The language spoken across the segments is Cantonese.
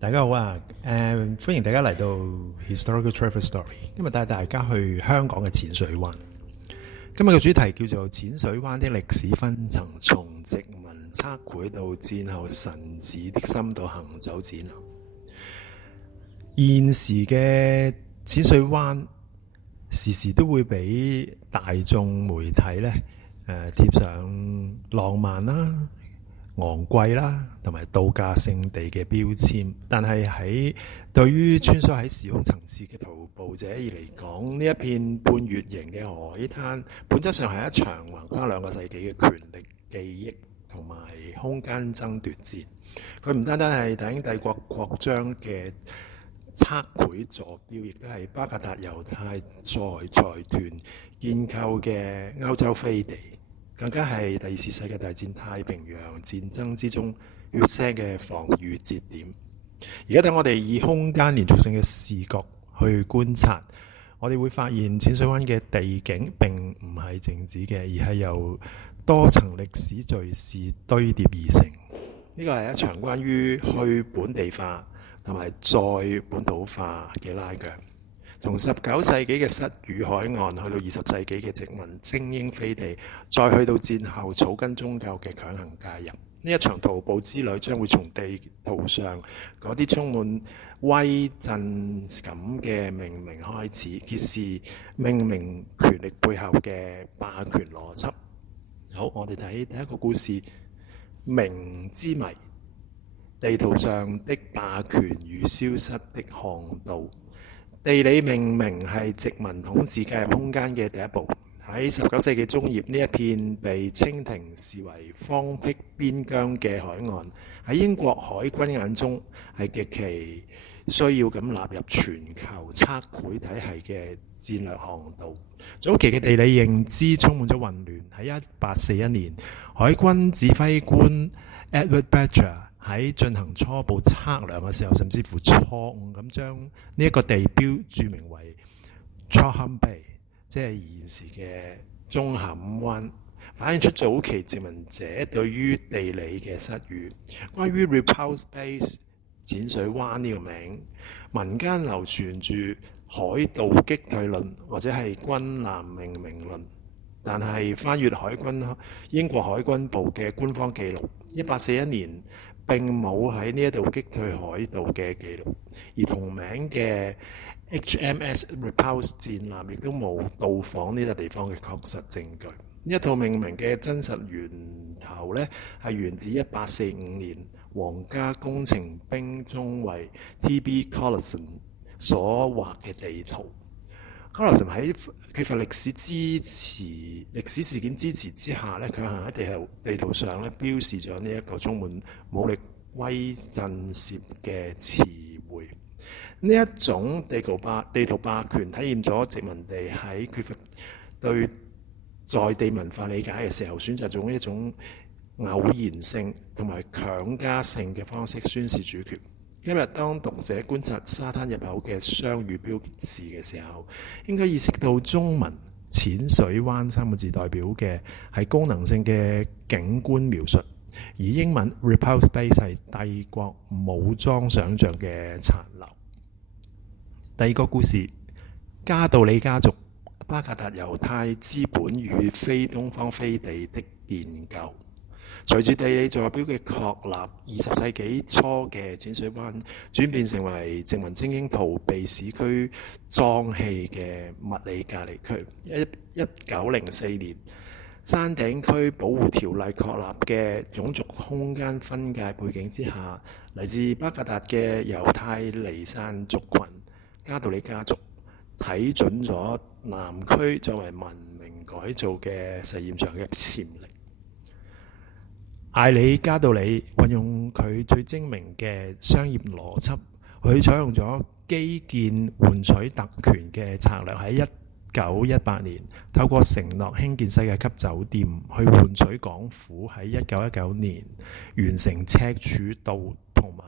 大家好啊！歡迎大家嚟到 Historical Travel Story。今日帶大家去香港嘅淺水灣。今日嘅主題叫做淺水灣的歷史分層，從殖民測繪到戰後神寺的深度行走展覽。現時嘅淺水灣時時都會俾大眾媒體咧貼上浪漫啦、昂貴啦，同埋度假勝地嘅標籤，但係對於穿梭喺時空層次嘅徒步者而嚟講，呢一片半月形嘅海灘，本質上係一場橫跨2個世紀嘅權力、記憶同埋空間爭奪戰。佢唔單單係大英帝國擴張嘅測繪坐標，亦都係巴格達猶太財團建構嘅歐洲飛地。更加係第二次世界大戰太平洋戰爭之中血腥嘅防禦節點。而家等我哋以空間連續性嘅視覺去觀察，我哋會發現淺水灣嘅地景並唔係靜止嘅，而係由多層歷史敘事堆疊而成。呢個係一場關於去本地化同埋再本土化嘅拉鋸。從19世紀嘅失語海岸去到20世紀嘅殖民精英飛地，再去到戰後草根宗教嘅強行介入，呢一場徒步之旅將會從地圖上嗰啲充滿威震感嘅命名開始，揭示命名權力背後嘅霸權邏輯。好，我哋睇第一個故事：名之謎，地圖上的霸權與消失的航道。地理命名係殖民統治介入空間嘅第一步。喺19世紀中葉，呢一片被清廷視為荒僻邊疆嘅海岸，喺英國海軍眼中係極其需要咁納入全球測繪體系嘅戰略航道。早期嘅地理認知充滿咗混亂。喺1841年，海軍指揮官 Edward Belcher喺進行初步測量嘅時候，甚至乎錯誤咁將呢一個地標注明為 Chatham Bay， 即係現時嘅中坎灣，反映出早期殖民者對於地理嘅失語。關於 Repulse Bay 淺水灣呢個名，民間流傳住海盜擊退論或者係軍艦命名論，但係翻閱英國海軍部嘅官方記錄，1841年並冇喺呢一度擊退海盜嘅記錄，而同名嘅 HMS Repulse 戰艦亦都冇到訪呢個地方嘅確實證據。呢一套命名嘅真實源頭呢，係源自1845年皇家工程兵中尉 T.B. Collinson 所畫嘅地圖。Collinson 喺缺乏歷史事件支持之下咧，強行喺地圖上咧標示咗呢一個充滿武力威震懾嘅詞彙。呢一種地圖霸權體現咗殖民地喺缺乏對在地文化理解嘅時候，選擇咗一種偶然性同埋強加性嘅方式宣示主權。今日當讀者觀察沙灘入口嘅雙語標示嘅時候，應該意識到中文淺水灣3個字代表嘅係功能性嘅景觀描述，而英文 Repulse Bay 係帝國武裝想像嘅殘留。第二個故事：加道里家族巴格達猶太資本與非東方飛地的建構。隨住地理坐標嘅確立，20世紀初嘅淺水灣轉變成為殖民精英逃避市區瘴氣嘅物理隔離區。1904年，山頂區保護條例確立嘅種族空間分界背景之下，嚟自巴格達嘅猶太離散族群加道里家族睇準咗南區作為文明改造嘅實驗場嘅潛力。艾里加道里運用佢最精明嘅商業邏輯，佢採用咗基建換取特權嘅策略，喺1918年透過承諾興建世界級酒店，去換取港府喺1919年完成赤柱道同埋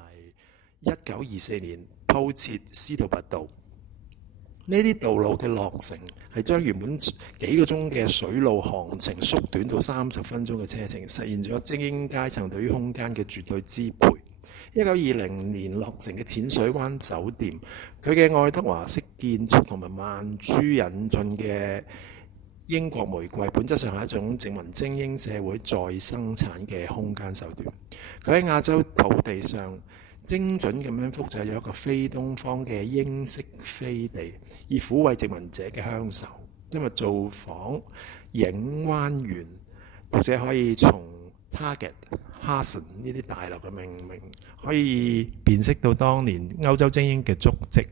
1924年鋪設司徒拔道。呢啲道路嘅落成係將原本幾個鐘嘅水路航程縮短到30分鐘嘅車程，實現咗精英階層對於空間嘅絕對支配。1920年落成嘅淺水灣酒店，佢嘅愛德華式建築同埋曼珠引進嘅英國玫瑰，本質上係一種殖民精英社會再生產嘅空間手段。佢喺亞洲土地上精準咁樣複製咗一個非東方嘅英式飛地，以撫慰殖民者嘅鄉愁。因為造訪影灣園，讀者可以從 Target、Hudson 呢啲大樓嘅命名，可以辨識到當年歐洲精英嘅足跡。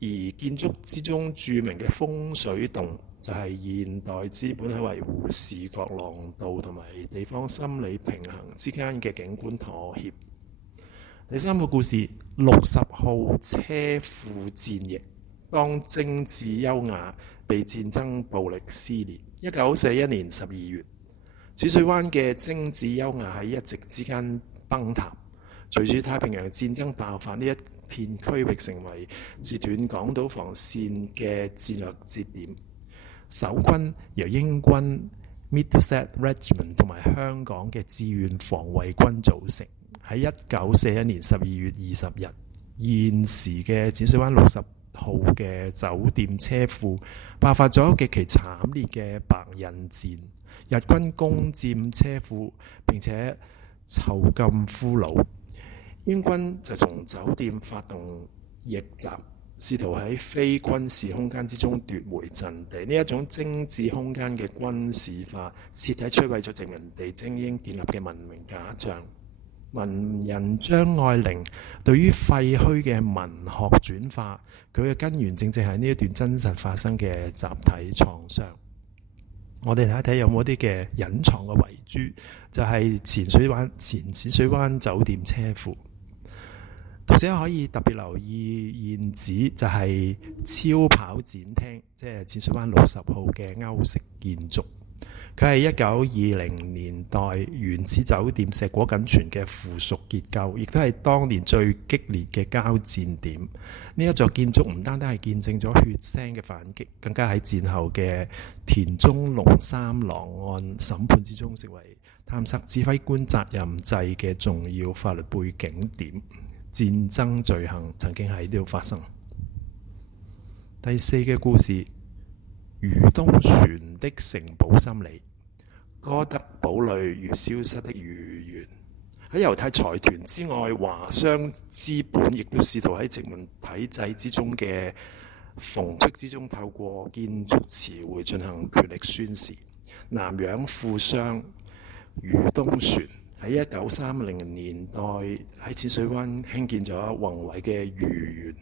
而建築之中著名嘅風水洞，就係現代資本喺維護視覺廊道同埋地方心理平衡之間嘅景觀妥協。第三個故事，60號車庫戰役。當精緻優雅被戰爭暴力撕裂。1941年12月，淺水灣嘅精緻優雅喺一夕之間崩塌。隨住太平洋戰爭爆發，呢一片區域成為截斷港島防線嘅戰略節點。守軍由英軍 Middlesex Regiment 同埋香港嘅志願防衛軍組成。喺1941年12月20日，現時嘅淺水灣60號嘅酒店車庫爆發咗極其慘烈嘅白刃戰，日軍攻佔車庫並且囚禁俘虜，英軍就從酒店發動逆襲，試圖喺非軍事空間之中奪回陣地。呢一種精緻空間嘅軍事化，徹底摧毀咗殖民地精英建立嘅文明假象。文人張愛玲對於廢墟嘅文學轉化，佢嘅根源正正係呢一段真實發生嘅集體創傷。我哋睇一睇有冇啲嘅隱藏嘅遺珠，就係前淺水灣酒店車庫。讀者可以特別留意現址就係超跑展廳，即係淺水灣60號嘅歐式建築。佢係1920年代原始酒店碩果僅存嘅附屬結構，亦都係當年最激烈嘅交戰點。呢一座建築唔單單係見證咗血腥嘅反擊，更加喺戰後嘅田中龍三郎案審判之中，成為探索指揮官責任制嘅重要法律背景點。戰爭罪行曾經喺呢度發生。第四個故事，余東旋的城堡心理。哥德堡壘與消失的語言。喺猶太財團之外，華商資本亦都試圖喺殖民體制之中嘅縫隙之中，透過建築詞彙進行權力宣示。南洋富商余東旋喺1930年代喺淺水灣興建咗宏偉嘅御園。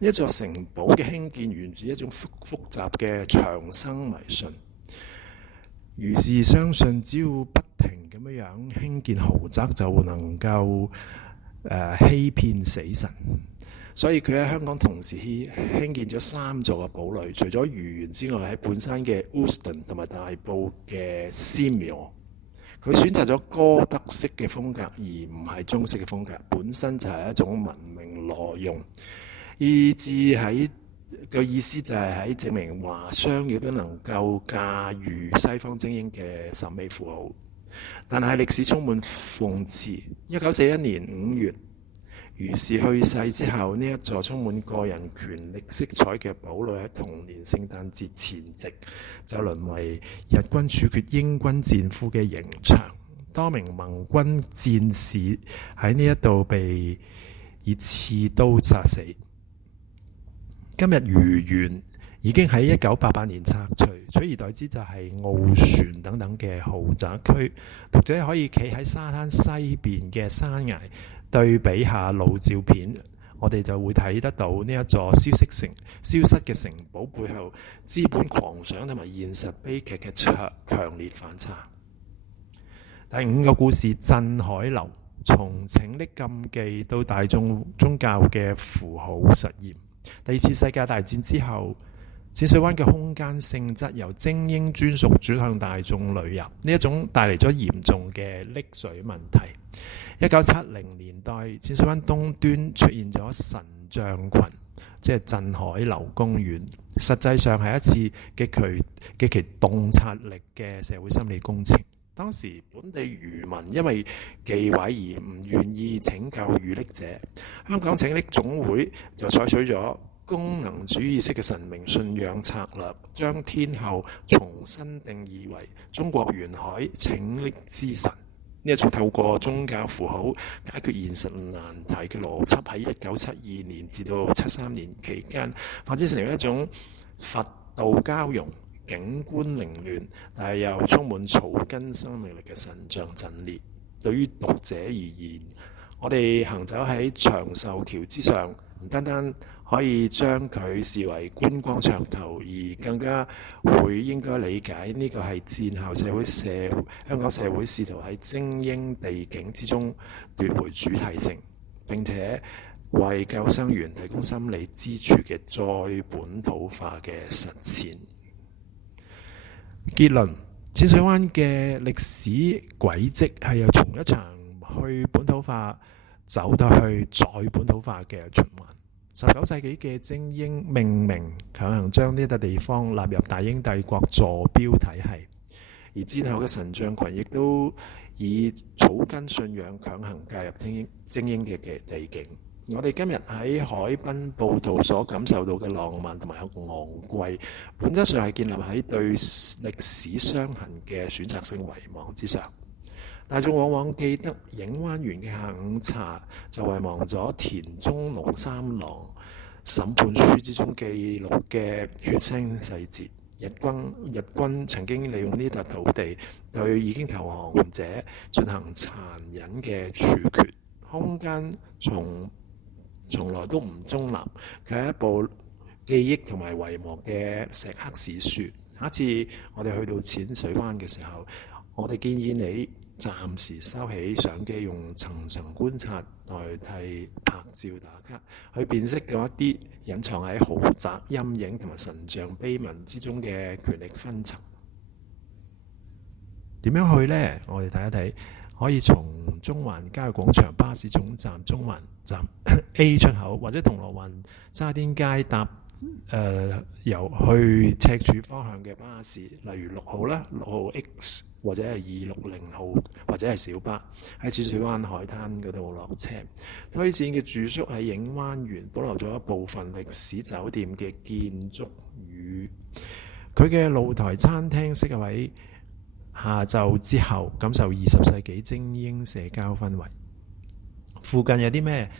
呢一座城堡嘅興建源自一種複雜嘅長生迷信。於是相信只要不停咁樣興建豪宅就能夠欺騙死神，所以佢喺香港同時興建咗3座嘅堡壘，除咗御園之外，喺半山嘅 Woolston 同埋大埔嘅 Seymour， 佢選擇咗哥德式嘅風格而唔係中式嘅風格，本身就係一種文明挪用，以至喺個意思就係喺證明華商亦都能夠駕馭西方精英嘅審美符號。但係歷史充滿諷刺。1941年5月，余氏去世之後，呢一座充滿個人權力色彩嘅堡壘喺同年聖誕節前夕就淪為日軍處決英軍戰俘嘅刑場。多名盟軍戰士喺呢一度被以刺刀殺死。今日漁園已經喺1988年拆除，取而代之就係澳船等等嘅豪宅區。讀者可以企喺沙灘西邊嘅山崖對比下老照片，我哋就會睇得到呢一座消失嘅城堡背後資本狂想同埋現實悲劇嘅強烈反差。第5個故事，鎮海樓，從拯溺禁忌到大眾宗教嘅符號實驗。第二次世界大戰之後，淺水灣嘅空間性質由精英專屬轉向大眾旅遊，呢一種帶嚟咗嚴重嘅溺水問題。1970年代，淺水灣東端出現咗神像群，即係鎮海樓公園，實際上係一次極其洞察力嘅社會心理工程。當時本地漁民因為忌諱而唔願意拯救遇溺者，香港拯溺總會就採取咗功能主義式嘅神明信仰策略，將天后重新定義為中國沿海拯溺之神。呢一種透過宗教符號解決現實難題嘅邏輯，喺1972年至到73年期間發展成為一種佛道交融、景觀凌亂，但係又充滿草根生命力嘅神像陣列。對於讀者而言，我哋行走喺長壽橋之上，唔單單可以將佢視為觀光噱頭，而更加會應該理解呢個係戰後香港社會試圖喺精英地景之中奪回主體性，並且為救生員提供心理支柱嘅再本土化嘅實踐。結論：淺水灣嘅歷史軌跡係由從一場去本土化走到去再本土化嘅循環。19世紀嘅精英命名強行將呢笪地方納入大英帝國坐標體系，而戰後嘅神像群亦都以草根信仰強行介入精英嘅地景。我哋今日喺海濱步道所感受到嘅浪漫同埋昂貴，本質上係建立喺對歷史傷痕嘅選擇性遺忘之上。大眾往往記得影灣園嘅下午茶，就遺忘咗田中龍三郎審判書之中記錄嘅血腥細節。日軍曾經利用呢笪土地對已經投降者進行殘忍嘅處決，空間從來都唔中立，佢係一部記憶同埋遺忘嘅石刻史書。下一次我哋去到淺水灣嘅時候，我哋建議你暫時收起相機，用層層觀察代替拍照打卡，去辨識嗰一啲隱藏喺豪宅陰影同埋神像碑文之中嘅權力分層。點樣去呢？我哋睇一睇，可以從中環郊野廣場巴士總站中環站 A 出口，或者銅鑼灣渣甸街搭由去赤柱方向嘅巴士，例如6號啦、6號 X 或者係260號或者係小巴，喺淺水灣海灘嗰度落車。推薦嘅住宿喺影灣園保留咗一部分歷史酒店嘅建築與佢嘅露台餐廳，適合喺下晝之後感受20世紀精英社交氛圍。附近有啲咩？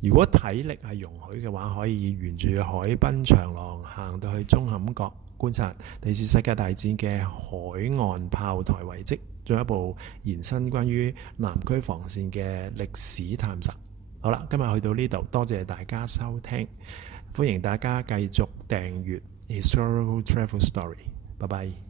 如果體力係容許嘅話，可以沿住海濱長廊行到去舂坎角，觀察第2次世界大戰嘅海岸炮台遺跡，進一步延伸關於南區防線嘅歷史探索。好啦，今日去到呢度，多謝大家收聽，歡迎大家繼續訂閱 Historical Travel Story。拜拜。